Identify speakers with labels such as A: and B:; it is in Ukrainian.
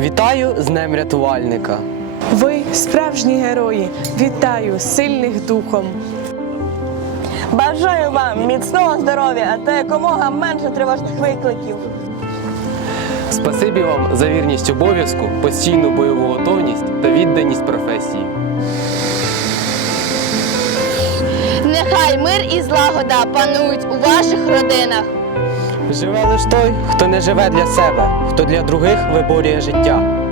A: Вітаю з Днем рятувальника.
B: Ви справжні герої. Вітаю сильних духом.
C: Бажаю вам міцного здоров'я та якомога менше тривожних викликів.
A: Спасибі вам за вірність обов'язку, постійну бойову готовність та відданість професії.
D: Нехай мир і злагода панують у ваших родинах.
A: Живе лиш той, хто не живе для себе, хто для других виборює життя.